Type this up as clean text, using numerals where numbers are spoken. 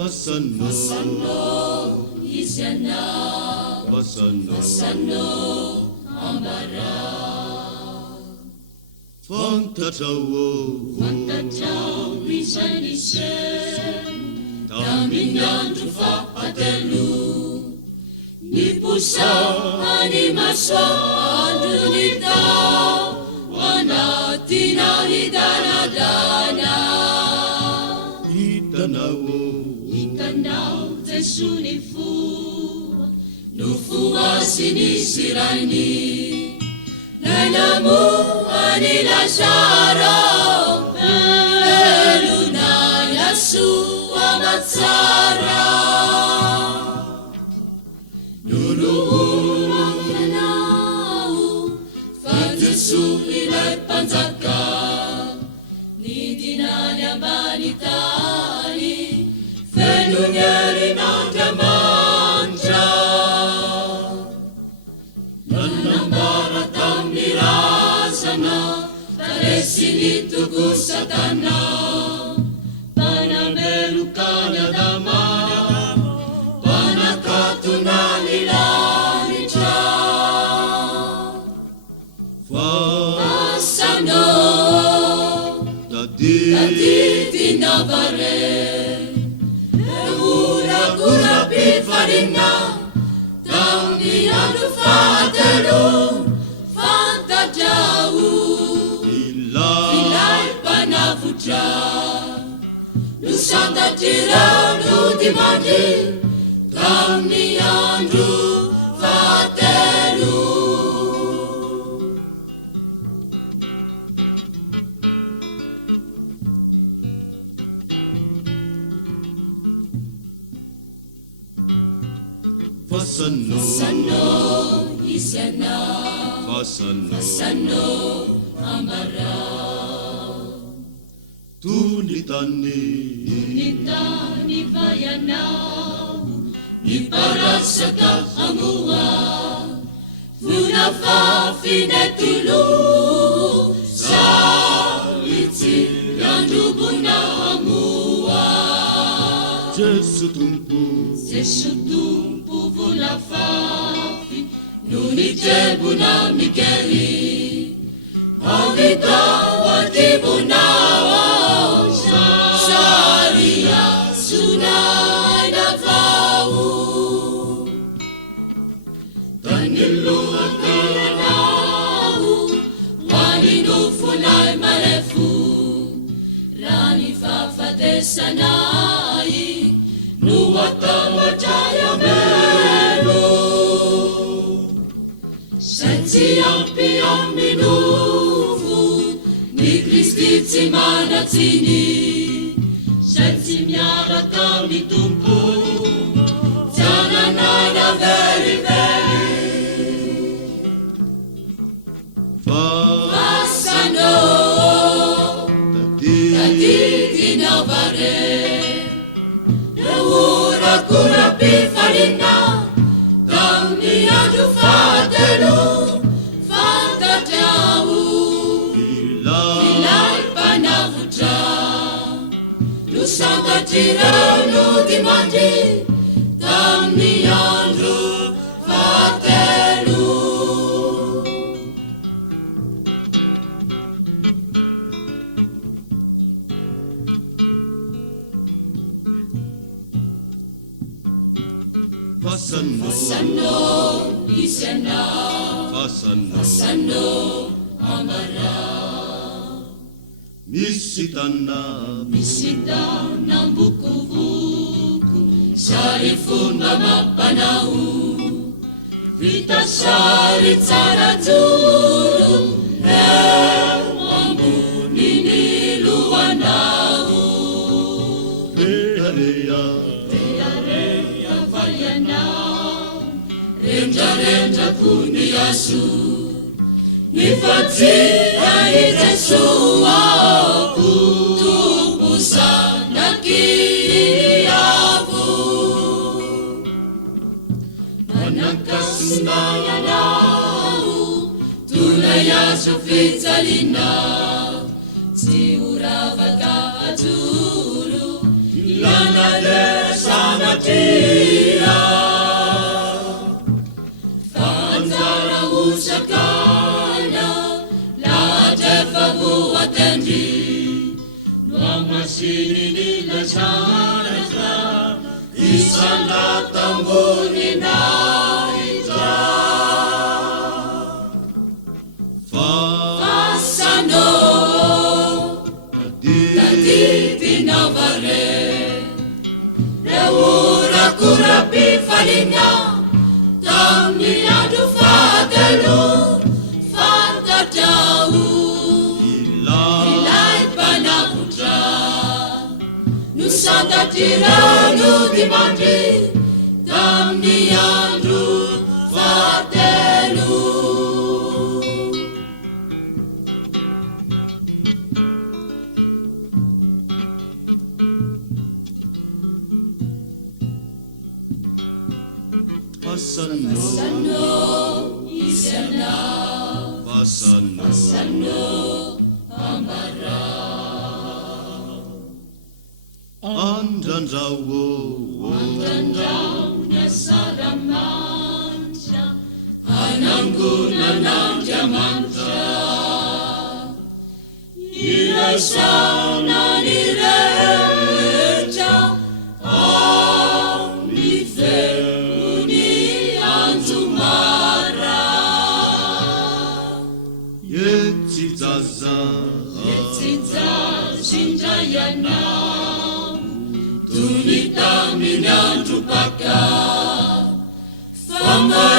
Fasano Isiana Fasano Ambara Fantatau Isanise Taminandro fahatelo Nipusao animasao Andunitao Wanatina hidanadana Itanao Tesunifu Nufua sinisirani Nanamu anilasharo Eluna yasu amatsara Nuru akanau Fatusu ilai panzaka Nidinani abanitani Fenunyeri nandamantra Nanambara tambirazana Taresini tugu satana Panabelukanya damana Panakatunanilanicha Fasano Tadi navare Gura pifarina Tangi alufatelo Fantajau Ilai panavutra Nusanta tirano dimandi Tangi andru fatelo Fasano Isiana Fasano Ambara Tunitani Vayana Niparasaka Amua Funafa Finetulu Saliti Gandubuna Amua Jesutumpu Vula Fafi Nunitebuna Mikeli Avita Watibuna Sharia Sunaida Fau Tanilu Akanau Waninu Funai Marefu Rani Fafate Sanai Nuwata Wajaya Melu Sensi Ampiam Minufu Ni Kristi Manatini Sensi Miarata Mitumpu Jananana Very Very Fasano Tadi Navare Kura pifarina Tangi adufatelo Fantajau Ilai panavutra Lusanga tirano dimandi Tangi andru fatelo Fasano Isiana Fasano Ambara Misitana buku-buku Syarifun mama panau Vita syari cara dulu Mambu nini luandau Rea Valiana Renja kuniasu Nifati Aitesua Tupusa Nakiriavu Manakasunayanahu Tulaya Sofitalina Tiuravaka Aturu Ilana Sini la charaza isanda tambuni naija fasano taditi navare reura kurapi falina tamni adu fadelu fadadau ilai panaputra nusanta tiranu dimandi tamni adu fadelu Fasano isana Fasano amara Andandau nasaramanta Anangu nananja mantra Irasana nireja Yetziza shinjayana Tunita minantupaka Fama